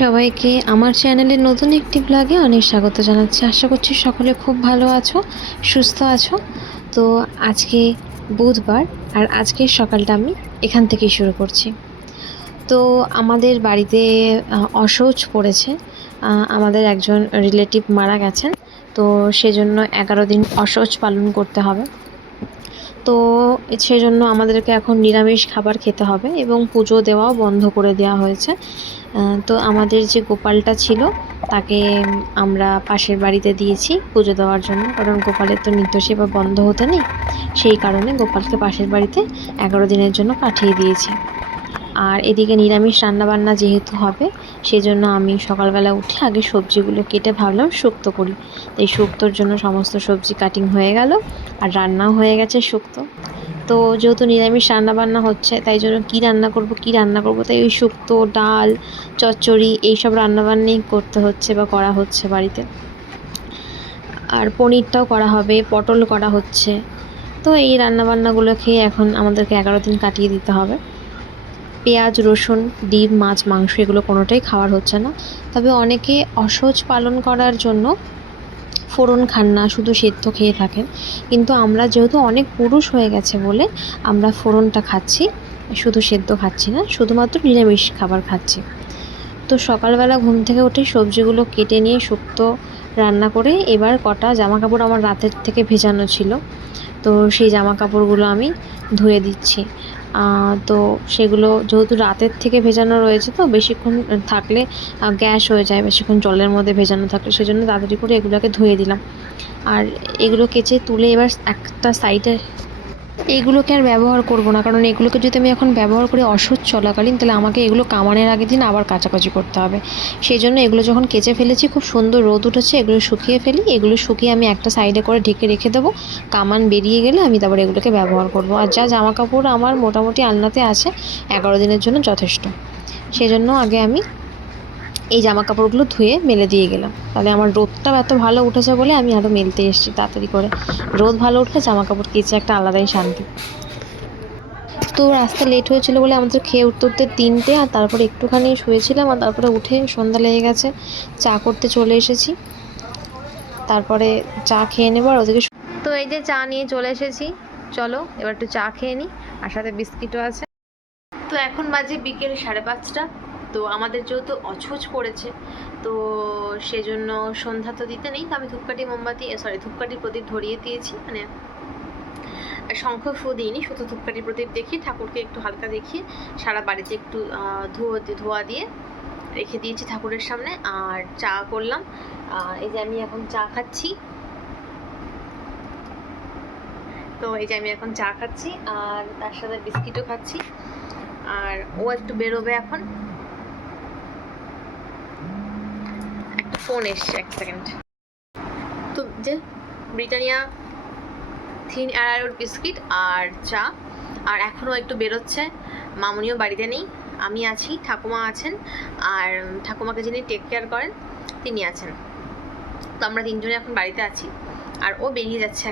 সবাইকে আমার চ্যানেলের নতুন একটি ব্লগে অনেক স্বাগত জানাচ্ছি। আশা করছি সকলে খুব ভালো আছো, সুস্থ আছো। তো আজকে বুধবার আর আজকের সকালটা আমি এখান থেকেই শুরু করছি। তো আমাদের বাড়িতে অশৌচ পড়েছে। আমাদের একজন রিলেটিভ মারা গেছেন। তো সেজন্য এগারো দিন অশৌচ পালন করতে হবে। তো সেজন্য আমাদেরকে এখন নিরামিষ খাবার খেতে হবে এবং পুজো দেওয়াও বন্ধ করে দেওয়া হয়েছে। তো আমাদের যে গোপালটা ছিল, তাকে আমরা পাশের বাড়িতে দিয়েছি পুজো দেওয়ার জন্য। কারণ গোপালের তো নিত্য সেবা বন্ধ হতে নেই, সেই কারণে গোপালকে পাশের বাড়িতে এগারো দিনের জন্য পাঠিয়ে দিয়েছি। আর এদিকে নিরামিষ রান্নাবান্না যেহেতু হবে সেই জন্য আমি সকালবেলা উঠে আগে সবজিগুলো কেটে ভাবলাম শুক্তো করি। এই শুক্তোর জন্য সমস্ত সবজি কাটিং হয়ে গেল আর রান্নাও হয়ে গেছে শুক্তো। তো যেহেতু নিরামিষ রান্না বান্না হচ্ছে, তাই জন্য কী রান্না করব, কী রান্না করব, তাই ওই শুক্তো, ডাল, চচ্চড়ি এইসব রান্নাবান্নাই করতে হচ্ছে বা করা হচ্ছে বাড়িতে। আর পনিরটাও করা হবে, পটল করা হচ্ছে। তো এই রান্নাবান্নাগুলো খেয়ে এখন আমাদেরকে এগারো দিন কাটিয়ে দিতে হবে। পেঁয়াজ, রসুন, ডিম, মাছ, মাংস এগুলো কোনোটাই খাওয়ার হচ্ছে না। তবে অনেকে অসহজ পালন করার জন্য ফোড়ন খান না, শুধু সেদ্ধ খেয়ে থাকেন। কিন্তু আমরা যেহেতু অনেক পুরুষ হয়ে গেছে বলে আমরা ফোড়নটা খাচ্ছি, শুধু সেদ্ধ খাচ্ছি না, শুধুমাত্র নিরামিষ খাবার খাচ্ছি। তো সকালবেলা ঘুম থেকে উঠে সবজিগুলো কেটে নিয়ে শুক্তো রান্না করে এবার কটা জামা কাপড় আমার রাতের থেকে ভেজানো ছিল। তো সেই জামা কাপড়গুলো আমি ধুয়ে দিচ্ছি। তো সেগুলো যেহেতু রাতের থেকে ভেজানো রয়েছে তো বেশিক্ষণ থাকলে গ্যাস হয়ে যায়, বেশিক্ষণ জলের মধ্যে ভেজানো থাকলে, সেজন্য তাড়াতাড়ি করে এগুলোকে ধুয়ে দিলাম। আর এগুলো কেচে তুলে এবার একটা সাইডে এইগুলোকে আর ব্যবহার করব না। কারণ এগুলোকে যদি আমি এখন ব্যবহার করি অসহ্য চলাকালীন তাহলে আমাকে এগুলো কামানের আগের দিন আবার কাচাকাচি করতে হবে। সেই জন্য এগুলো যখন কেচে ফেলেছি, খুব সুন্দর রোদ উঠেছে, এগুলো শুকিয়ে ফেলি। এগুলো শুকিয়ে আমি একটা সাইডে করে ঢেকে রেখে দেবো। কামান বেরিয়ে গেলে আমি তারপর এগুলোকে ব্যবহার করব। আর যা জামা কাপড় আমার মোটামুটি আলনাতে আছে, এগারো দিনের জন্য যথেষ্ট। সেই জন্য আগে আমি এই জামা কাপড়গুলো ধুয়ে মেলে দিয়ে গেলাম। তাহলে আমার রোদটাও এত ভালো উঠেছে বলে আমি আরও মেলতে এসেছি তাড়াতাড়ি করে। রোদ ভালো উঠলে জামা কাপড় কেচে একটা আলাদাই শান্তি। তো রাস্তা লেট হয়েছিল বলে আমাদের খেয়ে উঠতে উঠতে তিনটে আর তারপরে একটুখানি শুয়েছিলাম আর তারপরে উঠে সন্ধ্যা লেগে গেছে। চা করতে চলে এসেছি। তারপরে চা খেয়ে নেব আর ওদিকে তো এই যে চা নিয়ে চলে এসেছি। চলো, এবার একটু চা খেয়ে নিই আর সাথে বিস্কিটও আছে। তো এখন বাজে বিকেল সাড়ে পাঁচটা। তো আমাদের যেহেতু অছুচ পড়েছে, তো সেজন্য সন্ধ্যা তো দিতে নেই। তো আমি ধূপকাঠি মোমবাতি সরি ধূপকাঠি প্রদীপ ধরিয়ে দিয়েছি মানে শঙ্খ ফু দিইনি, শুধু ধূপকাঠি প্রদীপ দেখিয়ে ঠাকুরকে একটু হালকা দেখিয়ে সারা বাড়িতে একটু ধোয়া ধোয়া দিয়ে রেখে দিয়েছি ঠাকুরের সামনে। আর চা করলাম। এই যে আমি এখন চা খাচ্ছি। তো এই যে আমি এখন চা খাচ্ছি, আর তার সাথে বিস্কিটও খাচ্ছি। আর ও একটু বেরোবে এখন একটা ফোন এসছে, এক সেকেন্ড তো যে ব্রিটানিয়া থিন অ্যারারুট বিস্কিট আর চা, আর এখনও একটু বেরোচ্ছে। মামুনিও বাড়িতে নেই, আমি আছি, ঠাকুমা আছেন, আর ঠাকুমাকে যিনি টেক কেয়ার করেন, তিনি আছেন। তো আমরা তিনজনে এখন বাড়িতে আছি, আর ও বেরিয়ে যাচ্ছে।